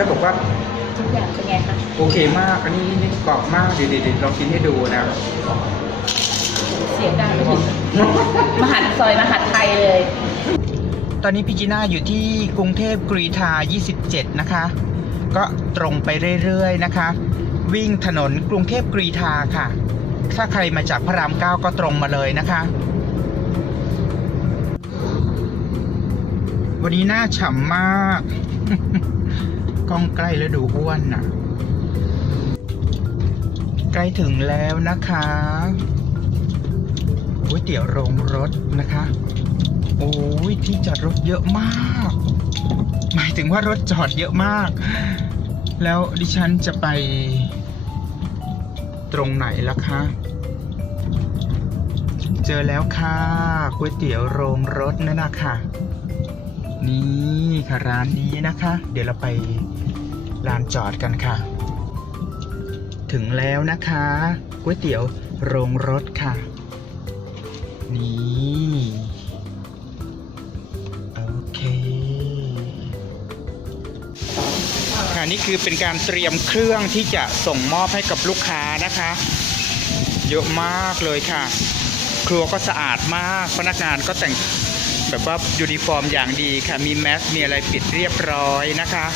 แล้วบอกว่าทุกอย่างเป็นไงคะโอเคมาก อันนี้นี่กรอบมากเดี๋ยวเดี๋ยวเดี๋ยวลองกินให้ดูนะเสียงดังไปถึงมหาดซอยมหาดไทยเลย ตอนนี้พี่จีน่าอยู่ที่กรุงเทพกรีฑา27 นะคะ ก็ตรงไปเรื่อยๆนะคะ วิ่งถนนกรุงเทพกรีฑาค่ะ ถ้าใครมาจากพระรามเก้าก็ตรงมาเลยนะคะ วันนี้หน้าฉ่ำมาก กล้องใกล้แล้วดูอ้วนน่ะ ใกล้ถึงแล้วนะคะก๋วยเตี๋ยวโรงรถนะคะ โอ้ยที่จอดรถเยอะมาก หมายถึงว่ารถจอดเยอะมาก แล้วดิฉันจะไปตรงไหนล่ะคะ เจอแล้วค่ะก๋วยเตี๋ยวโรงรถนั่นนะค่ะ นี่ค่ะร้านนี้นะคะ เดี๋ยวเราไปลานจอดกันค่ะ ถึงแล้วนะคะก๋วยเตี๋ยวโรงรถค่ะ นี่โอเคค่ะนี่คือเป็นการเตรียมเครื่องที่จะส่งมอบให้กับลูกค้านะคะ เยอะมากเลยค่ะ ครัวก็สะอาดมากพนักงานก็แต่ง แบบว่ายูนิฟอร์มอย่างดีค่ะ มีแมสมีอะไรปิดเรียบร้อยนะคะ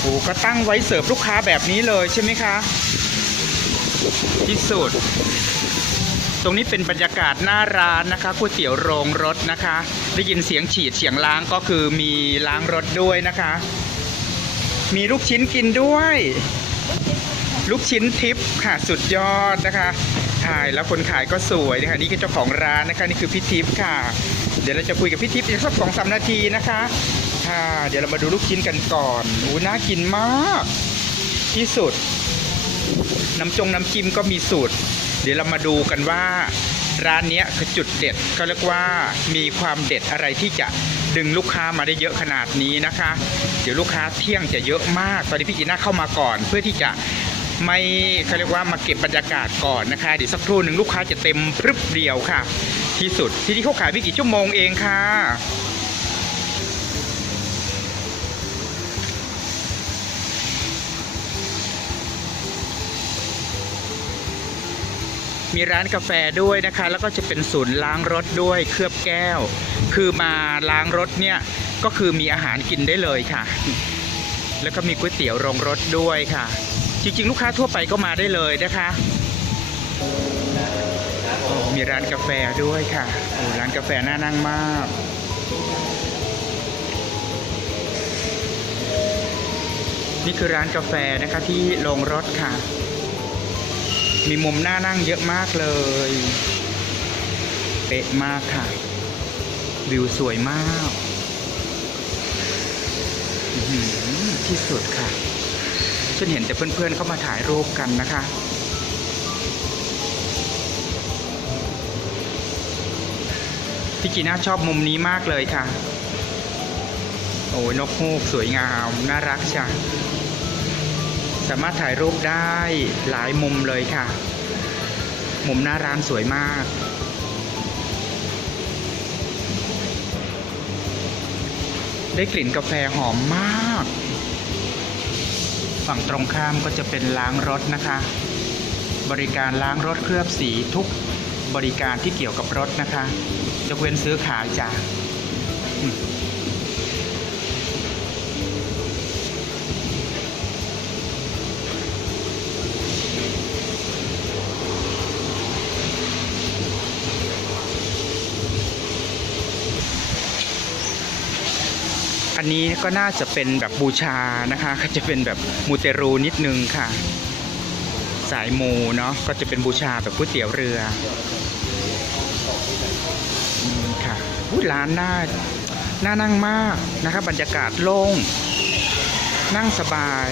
โอ้ก็ตั้งไว้เสิร์ฟลูกค้าแบบนี้เลยใช่ไหมคะที่สุด ตรงนี้เป็นบรรยากาศหน้าร้านนะคะก๋วยเตี๋ยวโรงรถนะคะ ได้ยินเสียงฉีดเสียงล้างก็คือมีล้างรถด้วยนะคะ มีลูกชิ้นกินด้วย ลูกชิ้นทิพย์ค่ะสุดยอดนะคะ ถ่ายแล้วคนขายก็สวยนะคะนี่คือเจ้าของร้านนะคะนี่คือพี่ทิพย์ค่ะ เดี๋ยวเราจะคุยกับพี่ทิพย์อีกสักสองสามนาทีนะคะค่ะ เดี๋ยวเรามาดูลูกชิ้นกันก่อนอู้น่ากินมาก ที่สุด น้ำจงน้ำจิ้มก็มีสูตร เดี๋ยวเรามาดูกันว่า ร้านเนี้ยคือจุดเด็ดเขาเรียกว่ามีความเด็ดอะไรที่จะดึงลูกค้ามาได้เยอะขนาดนี้นะคะ เดี๋ยวลูกค้าเที่ยงจะเยอะมาก ตอนนี้พี่จีน่าเข้ามาก่อน เพื่อที่จะ ไม่เขาเรียกว่ามาเก็บบรรยากาศก่อนนะคะเดี๋ยวสักครู่หนึ่งลูกค้าจะเต็มพรึบเดียวค่ะ ที่สุดที่นี่เขาขายไม่กี่ชั่วโมงเองค่ะมีร้านกาแฟด้วยนะคะ แล้วก็จะเป็นศูนย์ล้างรถด้วยเคลือบแก้ว คือมาล้างรถเนี่ยก็คือมีอาหารกินได้เลยค่ะ แล้วก็มีก๋วยเตี๋ยวโรงรถด้วยค่ะ ริง ๆ ลูกค้าทั่วไปก็มาได้เลยนะคะมีร้านกาแฟด้วยค่ะโอ้ร้านกาแฟน่านั่งมาก นี่คือร้านกาแฟนะคะที่โรงรถค่ะ มีมุมหน้านั่งเยอะมากเลย เป๊ะมากค่ะ วิวสวยมากที่สุดค่ะ ฉันเห็นแต่เพื่อนๆเข้ามาถ่ายรูปกันนะคะพี่จีน่าชอบมุมนี้มากเลยค่ะ โอ้ยนกฮูกสวยงาม น่ารักจังสามารถถ่ายรูปได้หลายมุมเลยค่ะ มุมหน้าร้านสวยมาก ได้กลิ่นกาแฟหอมมาก ฝั่งตรงข้ามก็จะเป็นล้างรถนะคะ บริการล้างรถเคลือบสีทุกบริการที่เกี่ยวกับรถนะคะยกเว้นซื้อขายจ้ะอื นี้ก็น่าจะเป็นแบบบูชานะคะ ก็จะเป็นแบบมูเตรูนิดนึงค่ะ สายมูเนาะก็จะเป็นบูชาแบบก๋วยเตี๋ยวเรือค่ะอุ๊ยร้านน่าน่านั่งมากนะคะ บรรยากาศโล่ง นั่งสบาย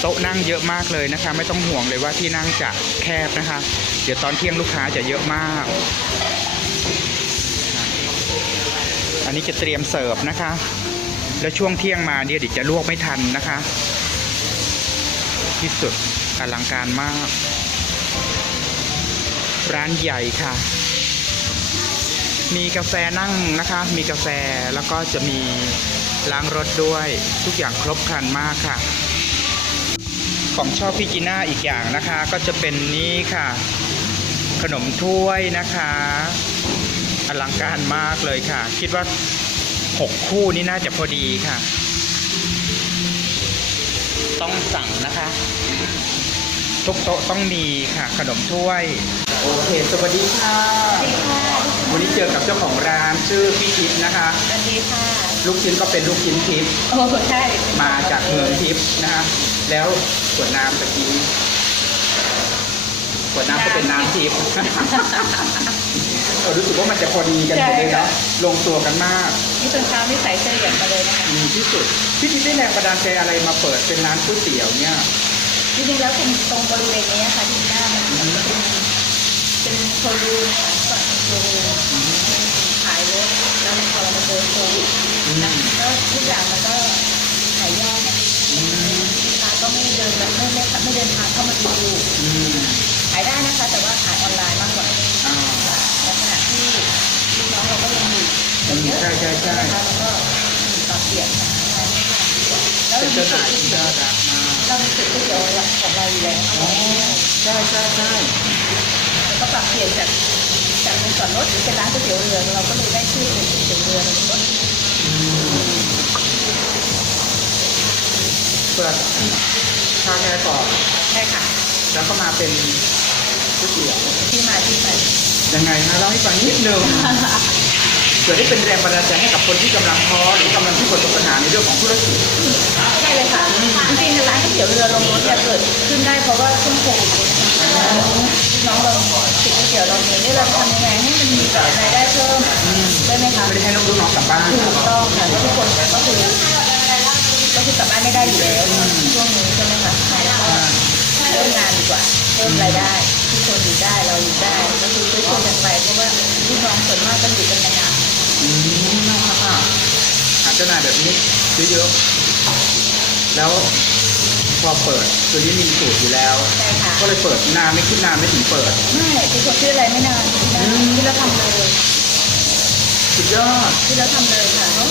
โต๊ะนั่งเยอะมากเลยนะคะ ไม่ต้องห่วงเลยว่าที่นั่งจะแคบนะคะ เดี๋ยวตอนเที่ยงลูกค้าจะเยอะมาก อันนี้จะเตรียมเสิร์ฟนะคะ แล้วช่วงเที่ยงมาเนี่ยเดี๋ยวจะลวกไม่ทันนะคะ ที่สุดอลังการมาก ร้านใหญ่ค่ะ มีกาแฟนั่งนะคะ มีกาแฟแล้วก็จะมีล้างรถด้วยทุกอย่างครบครันมากค่ะ ของชอบพี่จีน่าอีกอย่างนะคะ ก็จะเป็นนี่ค่ะ ขนมถ้วยนะคะ อลังการมากเลยค่ะ คิดว่า 6 คู่นี่น่าจะพอดีค่ะ ต้องสั่งนะคะ ทุกโต๊ะต้องมีค่ะ ขนมถ้วย โอเค สวัสดีค่ะ สวัสดีค่ะวันนี้เจอกับเจ้าของร้านชื่อพี่ทิพย์นะคะ สวัสดีค่ะ ลูกชิ้นก็เป็นลูกชิ้นทิพย์โอ้ใช่ มาจากเมืองทิพย์นะคะ แล้วขวดน้ำตะกี้ขวดน้ำก็เป็นน้ำทิพย์ เออรู้สึกว่ามันจะพอดีกันหมดเลยเนาะลงตัวกันมากนี่ตอนเช้านี่ใส่เสื้อเหลืองมาเลยนะคะดีที่สุดพี่ทิพย์ได้แรงบันดาลใจอะไรมาเปิดเป็นร้านก๋วยเตี๋ยวเนี่ยจริงๆแล้วตรงตรงบริเวณนี้ค่ะที่หน้ามันเป็นเป็นโชว์รูมของฝั่งโชว์รูมขายรถแล้วพอเรามาเจอโควิดอืนะมก็ทุกอย่างมันก็ขายยากนะอืมลูกค้าก็ไม่เดินแบบไม่ไม่ไม่เดินทางเข้ามาดู ใช่ใช่แล้วก็ปรับเปลี่ยนให้ทำแล้วเป็นเราเจ้ามีหน่ายที่น่ารักมากเรามีจุดก๋วยเตี๋ยวของเราอยู่แล้วอ๋อใช่ใช่ใช่แล้วก็ปรับเปลี่ยนจากจากเป็นจอดรถเป็นร้านก๋วยเตี๋ยวเรือเราก็เลยได้ชื่อเป็นก๋วยเตี๋ยวเรือเลยว่าอืมเปิดชาแค่ก่อนใช่ค่ะ แล้วก็มาเป็นก๋วยเตี๋ยวที่มาที่ไปยังไงนะเล่าให้ฟังนิดนึง ผื่อได้เป็นแรงบันดาลใจให้กับคนที่กำลังท้อหรือกำลังที่ประสบปัญหาในเรื่องของธุรกิจใช่เลยค่ะจริงๆร้านก๋วยเตี๋ยวเรือลงรถเนี่ยเกิดขึ้นได้เพราะว่าช่วงโควิดน้องเราติดก๋วยเตี๋ยวเราเองได้เราทำยังไงให้มันมีรายได้เพิ่มใช่ไหมคะไม่ได้ให้ลูกน้องกลับบ้านถูกต้องค่ะทุกคนก็คือก็คือกลับบ้านไม่ได้อยู่แล้วช่วงนี้ใช่ไหมคะเริ่มงานดีกว่าเพิ่มรายได้ทุกคนอยู่ได้เราอยู่ได้ก็คือช่วยๆกันไปเพราะว่าลูกน้องส่วนมากก็อยู่กันในงาน อืมค่ะหาเจ้า นายแบบนี้เยอะๆแล้วพอเปิดตัวนี้มีสูตรอยู่แล้ว ใช่ค่ะก็เลยเปิดนานไม่คิดนานไม่ถึงเปิด ไม่คือคนชื่ออะไรไม่นานที่เราทำเลยสุดยอดที่เราทำเลยค่ะเนาะ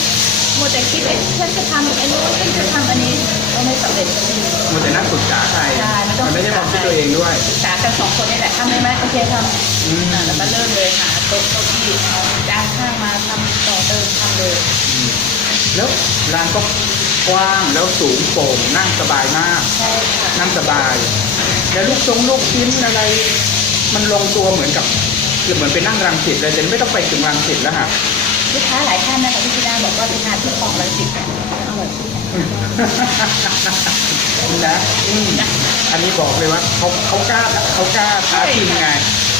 มัวแต่คิดเอ๊ะฉันจะทำอันนู้นฉันจะทำอันนี้ก็ไม่สำเร็จสักที มันจะนั่งปรึกษาใครใช่ไม่ต้อง มันไม่ได้มองที่ตัวเองด้วย ศึกษากันสองคนนี่แหละทำได้ไหมโอเคทำอืมอ่าแล้วก็เริ่มเลยหาโต๊ะเก้าอี้เอาจ้างช่างมาทำต่อเติมทำเลย แล้วร้านก็กว้างแล้วสูงโปร่งนั่งสบายมาก ใช่ค่ะนั่งสบาย แล้วลูกทรงลูกชิ้นอะไร มันลงตัวเหมือนกับเหมือนไปนั่งรังสิตเลยแต่ไม่ต้องไปถึงรังสิตแล้วค่ะ ลูกค้าหลายท่านนะคะที่พี่ดาบอกว่าไปทานที่คลองรังสิตค่ะอร่อยที่ไหนนะอืมอันนี้บอกเลยว่าเขาเขากล้าเขากล้าท้าชิมไง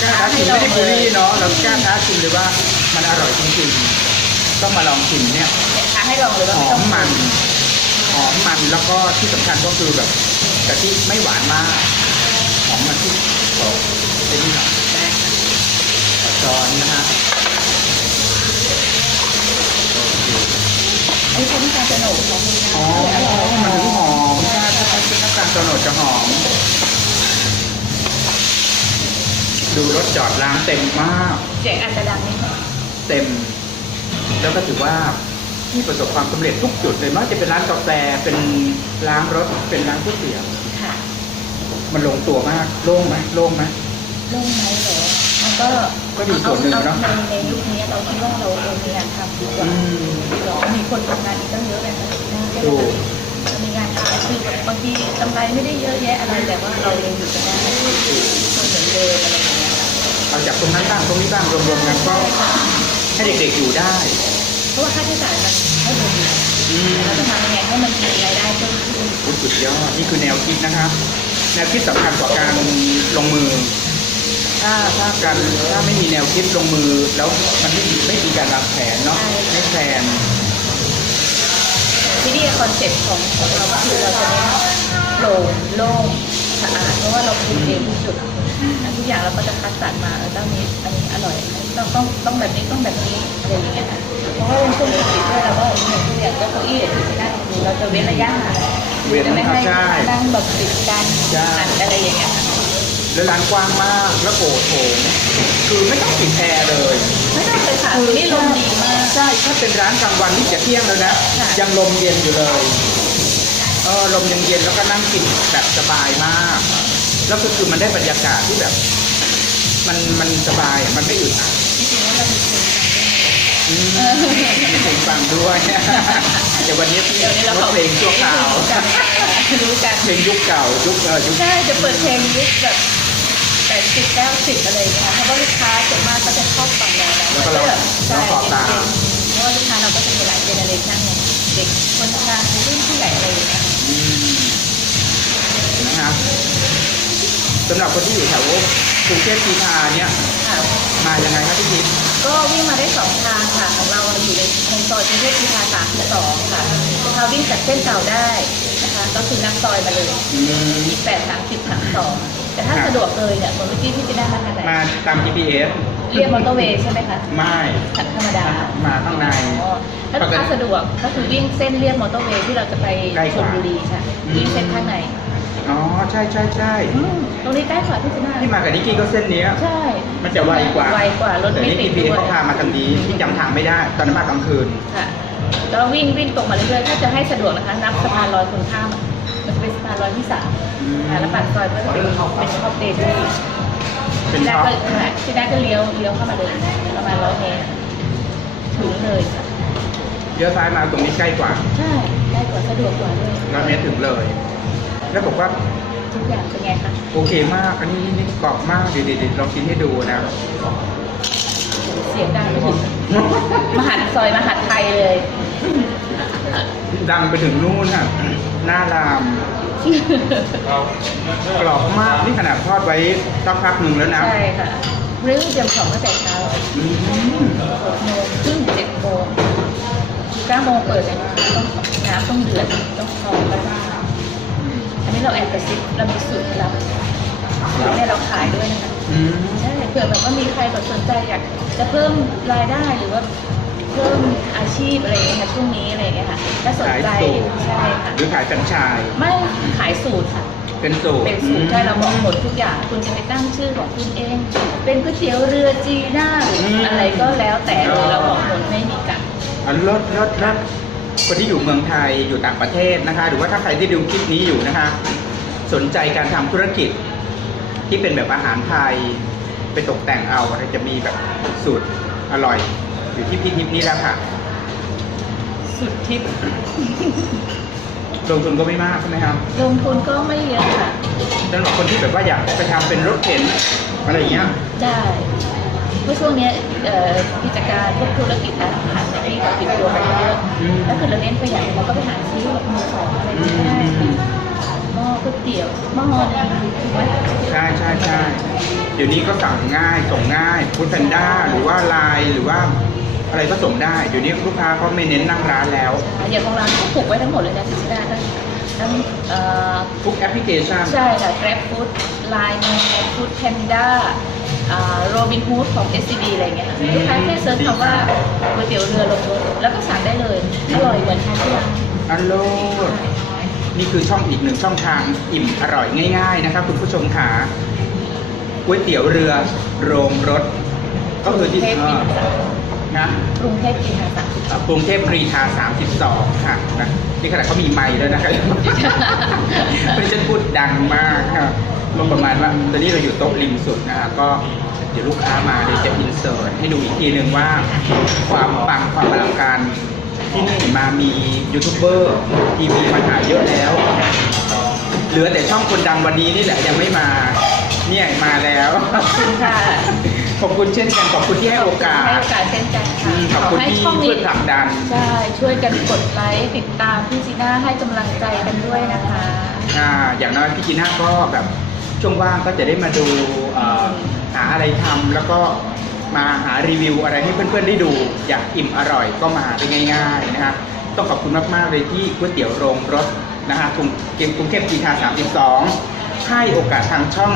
กล้าท้าชิมไม่ได้บูลลี่เนาะเรากล้าท้าชิมเลยว่ามันอร่อยจริงๆต้องมาลองชิมเนี่ยท้าให้ลองเลยว่าหไม่อต้องมมันหอมมันแล้วก็ที่สำคัญก็คือแบบกะทิไม่หวานมาก หอมมันที่โตเป็นนี่หน่อยช้อนนะฮะอันนี้เป็นการกระโหนกของคุณอ๋ออร่อยมันถึงหอมใช่ใช่ใช่น้ำตาลโตโนดจะหอม ดูรถจอดล้างเต็มมากเสียงอาจจะดังนิดหน่อยเต็ม แล้วก็ถือว่า ที่ประสบความสำเร็จทุกจุดเลยไม่ว่าจะเป็นร้านกาแฟเป็นร้านรถเป็นร้านก๋วยเตี๋ยวค่ะ มันลงตัวมากโล่งไหมโล่งไหมโล่งไหมเหรอมันก็ก็อยู่ส่วนหนึ่งเนอะในในยุคนี้เราคิดว่าเราเรามีงานทำดีกว่าอืมหรอมีคนทำงานอีกตั้งเยอะเลยนะถูกเรามีงานทำคือบางทีกำไรไม่ได้เยอะแยะอะไรแต่ว่าเรายังอยู่กันได้คนเหมือนเดิมอะไรอย่างเงี้ยค่ะเอาจากตรงนั้นบ้างตรงนี้บ้างรวมๆกันก็ให้เด็กๆอยู่ได้เพ ราะว่าค่าใช้จ่ายมันไม่เหมือนกันอืมเราจะทำยังไงให้มันมีรายได้เพิ่มขึ้นโอ้สุดยอดนี่คือแนวคิดนะครับแนวคิดสำคัญกว่าการลงมือ ถ้าถ้าการถ้าไม่มีแนวคิดลงมือ แล้วมันไม่มีไม่มีการวางแผนเนาะไม่แผนที่นี่คอนเซ็ปต์ของของเราก็คือเราจะเน้นโปร่งโล่งสะอาดเพราะว่าเราคุมเองที่สุดอัน ทุกอย่างเราก็จะคัดสรรมาเออต้องนี้อันนี้อร่อยอันนี้ต้องต้องต้องแบบนี้ต้องแบบนี้อะไรอย่างเงี้ยค่ะเพราะว่าเป็นช่วงโควิดด้วยเราก็อย่างทุกอย่างก็เก้าอี้อย่างที่นั่งดูเราจะเว้นระยะห่างเว้นจะไม่ให้ใช่นั่งแบบติดกันใช่ อัดอะไรอย่างเงี้ยค่ะแล้วร้านกว้างมากแล้วโอโถงคือไม่ต้องปิดแอร์เลย ไม่ต้องเลยค่ะค่ะนี่ลมดีมาก ใช่ถ้าเป็นร้านกลางวันนี่จะเที่ยงแล้วนะ ค่ะ ยังลมเย็นอยู่เลย เออลมยังเย็นแล้วก็นั่งกินแบบสบายมาก แล้วก็คือมันได้บรรยากาศที่แบบ มันมันสบายอะมันไม่อึดอัดจริงๆแล้วเรามีเพลงฟังด้วยอืมมีเพลงฟังด้วยเดี๋ยววันนี้พี่เดี๋ยวนี้เราลดเพลงชั่วคราวรู้กันรู้กันเพลงยุคเก่ายุคเออยุคใช่จะเปิดเพลงยุคแบบแปดสิบเก้าสิบอะไรอย่างเงี้ยเพราะว่าลูกค้าส่วนมากก็จะชอบฟังแนวนั้นแล้วก็เราแบบใช่เราขอตามเพราะว่าลูกค้าเราก็จะมีหลายเจเนอเรชันเนี่ยเด็กคนกลางรุ่นผู้ใหญ่ สำหรับคนที่อยู่แถวกรุงเทพกีทาเนี่ยค่ะ มายังไงครับพี่ทิพย์ก็วิ่งมาได้สองทางค่ะ ของเราอยู่ในในซอยกรุงเทพกีฬาสามสองค่ะลูกค้าวิ่งจากเส้นเก่าได้นะคะ ก็คือนักซอยมาเลยอืม ยี่แปดสามสิบสามสองแต่ถ้าสะดวกเลยเนี่ยเหมือนเมื่อกี้ที่จะได้มาทางไหนมาตาม GPS เรียบมอเตอร์เวย์ใช่ไหมคะไม่ขัดธรรมดามาข้างใน อ๋อถ้าลูกค้าสะดวกก็คือวิ่งเส้นเรียบมอเตอร์เวย์ที่เราจะไปใกล้กชว่าลบุรีค่ะอืม วิ่งเส้นข้างใน อ๋อใช่ใช่ใช่อืมตรงนี้ใกล้กว่าที่จะน่าที่มากับนิกกี้ก็เส้นเนี้ย ใช่มันจะไวกว่า ไวกว่ารถแต่ไม่นี่ติด GPS ด้วยเขาพามาทางนี้ที่จำทางไม่ได้ ตอนนั้นมากลางคืน ค่ะแล้ววิ่งวิ่งตรงมาเรื่อยๆถ้าจะให้สะดวกนะคะ นับสะพานลอยคนข้ามอะมันจะเป็นสะพานลอยที่สามอืม ค่ะแล้วปากซอยก็จะเป็นเป็นท็อปเดย์ด้วยเป็นที่แรท็กอปก็ค่ะที่แรกก็เลี้ยวเลี้ยวเข้ามาเลยประมาณร้อยเมตรถึงเลยค่ะเลี้ยวซ้ายมาตรงนี้ใกล้กว่าใช่ได้กว่าสะดวกกว่าด้วย ร้อยเมตรถึงเลย แล้วบอกว่าทุกอย่างเป็นไงคะโอเคมากอันนี้นี่กรอบมากเดี๋ยวเดี๋ยวเดี๋ยวลองกินให้ดูนะเสียงดังไปถึงมหาดซอยมหาดไทยเลย ดังไปถึงนู่นอะหน้ารามกรอบมากนี่ขนาดทอดไว้สักพักหนึ่งแล้วนะใช่ค่ะเรื่องเตรียมของตั้งแต่เช้าอืมหกโมงครึ่งเจ็ดโมงเก้าโมงเปิดเลยนะคะต้องน้ำต้องเดือดต้องคองแล้วอั นนี้เราแอบกระซิบเรามีสูตรลับเนี่ยเราขายด้วยนะคะอืมใช่เผื่อแบบว่ามีใครแบบสนใจอยากจะเพิ่มรายได้หรือว่าเพิ่มอาชีพอะไรอย่างเงี้ยค่ะช่วงนี้อะไรอย่างเงี้ยค่ะถ้าสนขายใจสูตรใช่ค่ะหรือขายแฟรนไชส์ไม่ขายสูตรค่ะ เป็นสูตรเป็นสูตรใช่เราบอกหมดทุกอย่างคุณจะไปตั้งชื่อของคุณเอง เป็นก๋วยเตี๋ยวเรือจีน่าหรืออะไรก็แล้วแต่เลยเราบอกหมดไม่มีกัดอันลดลดลด คนที่อยู่เมืองไทยอยู่ต่างประเทศนะคะ หรือว่าถ้าใครที่ดูคลิปนี้อยู่นะคะ สนใจการทำธุรกิจ ที่เป็นแบบอาหารไทย ไปตกแต่งเอาอะไรจะมีแบบสูตรอร่อย อยู่ที่พี่ทิพย์นี่แหละค่ะ สุดทิปลงทุนก็ไม่มากใช่ไหมครับลงทุนก็ไม่เยอะค่ะสำหรับคนที่แบบว่าอยากไปทำเป็นรถเข็นอะไรอย่างเงี้ยได้ เพราะช่วงเนี้ยเอ่อกิจการพวกธุรกิจร้านอาหารเนี่ยที่เราปิดตัวไปเยอะอืมถ้าเกิดเราเน้นประหยัดเราก็ไปหาซื้อแบบมือสองอะไรก็ได้อืมหม้อก๋วยเตี๋ยวหม้อนึงถูกไหมใช่ใช่ใช่เดี๋ยวนี้ก็สั่งง่ายส่งง่ายฟูดแพนด้าหรือว่าไลน์หรือว่าอะไรก็ส่งได้เดี๋ยวนี้ลูกค้าเขาไม่เน้นนั่งร้านแล้วอย่างของร้านก็ผูกไว้ทั้งหมดเลยนะที่ได้ทั้งทั้งเอ่อทุกแอปพลิเคชันใช่ค่ะ Grab Food Line Food Panda โรบินฮูดของ SCB อะไรเงี้ยค่ะลูกค้าแค่เซิร์ชคำว่าก๋วยเตี๋ยวเรือลงรถแล้วก็สั่งได้เลยอร่อยเหมือนทานที่ร้านอันโลดนี่คือช่องอีกหนึ่งช่องทางอิ่มอร่อยง่าย ๆ นะครับ คุณผู้ชมขาก๋วยเตี๋ยวเรือโรงรถ ก็คือที่เทพเอ่กินอสามนะกรุงเทพกินสามเอ่อกรุงเทพกรีฑา32ค่ะนะนี่ขนาดเขามีไมค์แล้วนะครับไม่ใช่พูดดังมากครับ ก็ประมาณว่าตอนนี้เราอยู่โต๊ะริมสุดนะฮะก็เดี๋ยวลูกค้ามาเดี๋ยวจะอินเสิร์ตให้ดูอีกทีหนึ่งว่า ความปังความอลังการที่นี่มามียูทูบเบอร์ทีวีมาถ่ายเยอะแล้วเหลือแต่ช่องคนดังวันนี้นี่แหละยังไม่มาเนี่ยมาแล้วขอบคุณค่ะขอบคุณเช่นกันขอบคุณที่ให้โอกาให้สโอกาสเช่นกันอืค่ะมขอบคุณให้ที่ช่องช่นี้วยผลักดันใช่ช่วยกันกดไลค์ติดตามพี่จีน่าให้กำลังใจกันด้วยนะคะอ่าอย่างน้อยพี่จีน่าก็แบบ ช่วงว่างก็จะได้มาดูเอ่อหาอะไรทำแล้วก็มาหารีวิวอะไรให้เพื่อนๆได้ดู อยากอิ่มอร่อยก็มาได้ง่าย ๆ นะฮะต้องขอบคุณมากๆเลยที่ก๋วยเตี๋ยวโรงรถนะฮะกรุงกรุงเทพกีทา32 ให้โอกาสทางช่อง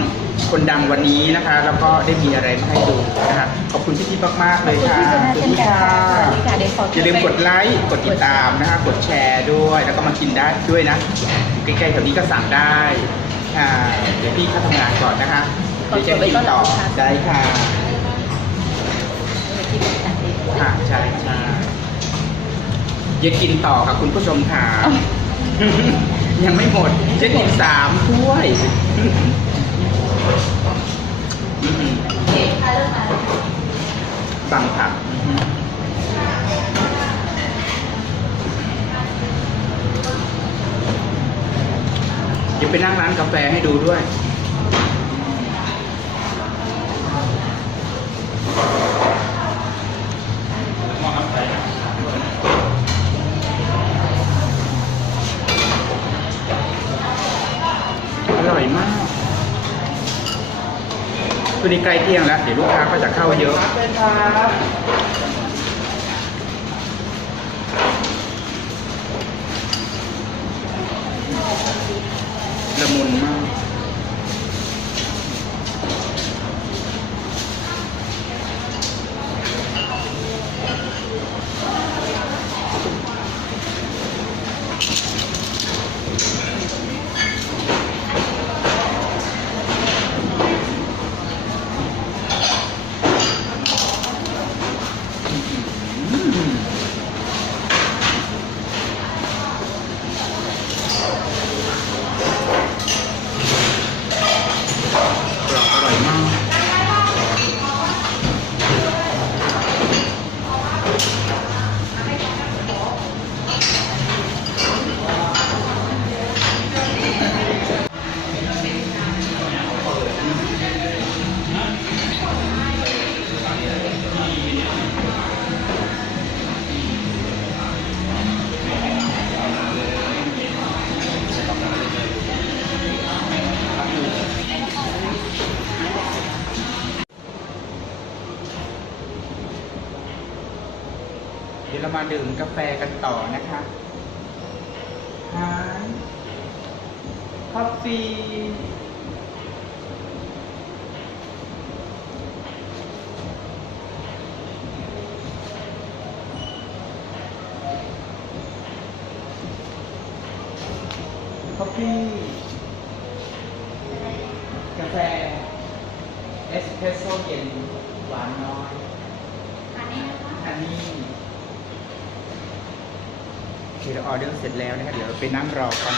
คนดังวันนี้นะคะ แล้วก็ได้มีอะไรมาให้ดูนะคะขอบคุณพี่ๆมากๆขเลอบยคุณค่ะพี่จีน่าเช่นกันค่ะสวัสดีค่ะเดี๋ยวขออย่าลืมกดไลค์กดติดตามนะคะกดแชร์ด้วย แล้วก็มากินได้ด้วยนะอยู่ใกล้ๆแถวนี้ก็สั่งได้ ค่ะ เดี๋ยวพี่เข้าทำงานก่อนนะคะเดี๋ยวจะกินต่อได้ค่ะที่เป็นการเองค่ะใช่ใช่อย่ากินต่อค่ะคุณผู้ชมค่ะ ยังไม่หมดจะกินสามถ้วยอื้อหือบังผักอื้อหือเดี๋ยวไปนั่งร้านกาแฟให้ดูด้วย อร่อยมากตัวนี้ใกล้เที่ยงแล้ว เดี๋ยวลูกค้าก็จะเข้าเยอะ กร ดื่มกาแฟกันต่อนะคะฮานคอฟฟี่คอฟฟี่กาแฟเอสเพรสโซ่เย็นน้อย อันนี้อันนี้โอ เคเราออเดอร์เสร็จแล้วนะครับเดี๋ยวเราไปนั่งรอกัน